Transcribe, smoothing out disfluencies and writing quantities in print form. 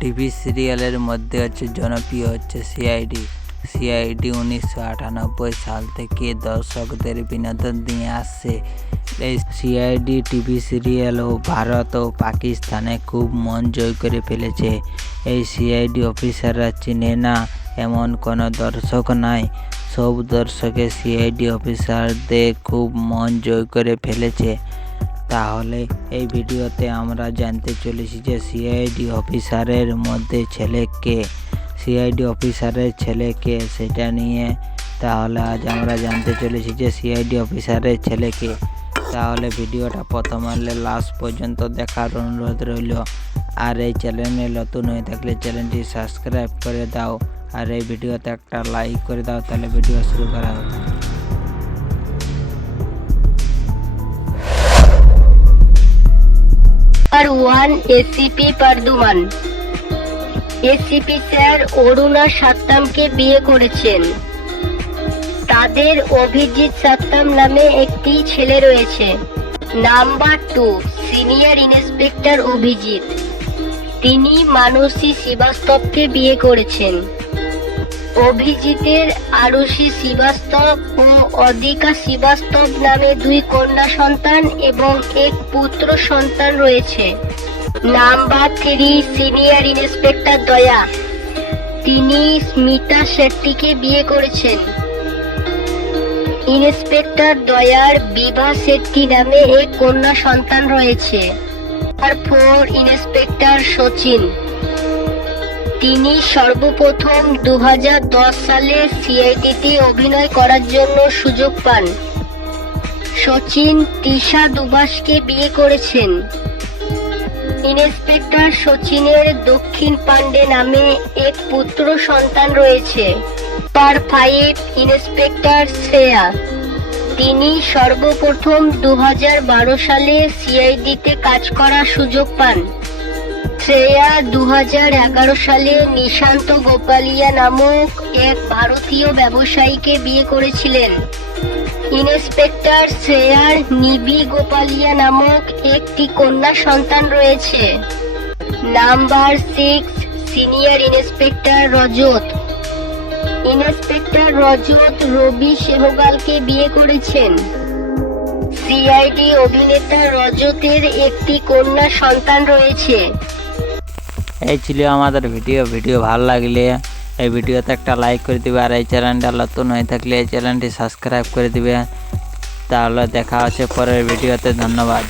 TV সিরিয়ালের মধ্যে জনপ্রিয় সিআইডি। 1998 সাল থেকে দর্শকদের বিনোদন দিয়ে আসছে। এই সিআইডি টিভি সিরিয়ালও ভারত ও পাকিস্তানে খুব মন জয় করে ফেলেছে। এই সিআইডি অফিসাররা চিনে না এমন কোনো দর্শক নাই। সব দর্শকে সিআইডি অফিসারদের খুব মন জয় করে ফেলেছে। তাহলে এই ভিডিওতে আমরা জানতে চলেছি যে সিআইডি অফিসারের মধ্যে ছেলে কে, সিআইডি অফিসারের ছেলে কে সেটা নিয়ে। তাহলে আজ আমরা জানতে চলেছি যে সিআইডি অফিসারের ছেলে কে। তাহলে ভিডিওটা প্রথম আনলে লাস্ট পর্যন্ত দেখার অনুরোধ রইল। আর এই চ্যানেলে নতুন হয়ে থাকলে চ্যানেলটি সাবস্ক্রাইব করে দাও, আর এই ভিডিওতে একটা লাইক করে দাও। তাহলে ভিডিও শুরু করা হোক। One ACP Pradyuman. ACP sir Aruna সাত্তামকে বিয়ে করেছেন। তাদের অভিজিৎ সাত্তাম নামে একটি ছেলে রয়েছে। নাম্বার 2 সিনিয়র ইন্সপেক্টর অভিজিৎ, তিনি মানসী শ্রীবাস্তবকে বিয়ে করেছেন। অভিজিতের আরুষি শ্রীবাস্তব ও অদিকা শ্রীবাস্তব নামে 2 কন্যা সন্তান এবং এক পুত্র সন্তান রয়েছে। নাম্বার 3 সিনিয়র ইন্সপেক্টর দয়া, তিনি স্মিতা শেট্টিকে বিয়ে করেছেন। ইন্সপেক্টর দয়ার বিভা শেট্টি নামে এক কন্যা সন্তান রয়েছে। নাম্বার 4 ইন্সপেক্টর সচিন, তিনি সর্বপ্রথম 2010 সালে সিআইডিতে অভিনয় করার জন্য সুযোগ পান। সচিন তিশা দুবাসকে বিয়ে করেছেন। ইন্সপেক্টর সচিনের দক্ষিণ পান্ডে নামে এক পুত্র সন্তান রয়েছে। নাম্বার 5 ইন্সপেক্টর শ্রেয়া, তিনি সর্বপ্রথম 2012 সালে সিআইডিতে কাজ করার সুযোগ পান। শ্রেয়া 2011 সালে নিশান্ত গোপালিয়া নামক এক ভারতীয় ব্যবসায়ীকে বিয়ে করেছিলেন। ইন্সপেক্টর শ্রেয়ার নিবি গোপালিয়া নামক একটি কন্যা সন্তান রয়েছে। নাম্বার 6 সিনিয়র ইন্সপেক্টর রজত, ইন্সপেক্টর রজত রবি সেহগালকে বিয়ে করেছেন। সিআইডি অভিনেতা রজতের একটি কন্যা সন্তান রয়েছে। এই ছিল আমাদের ভিডিও ভালো লাগলে এই ভিডিওতে একটা লাইক করে দিবে, আর এই চ্যানেলটা নতুন হয়ে থাকলে এই চ্যানেলটি সাবস্ক্রাইব করে দিবে। তাহলে দেখা হচ্ছে পরের ভিডিওতে। ধন্যবাদ।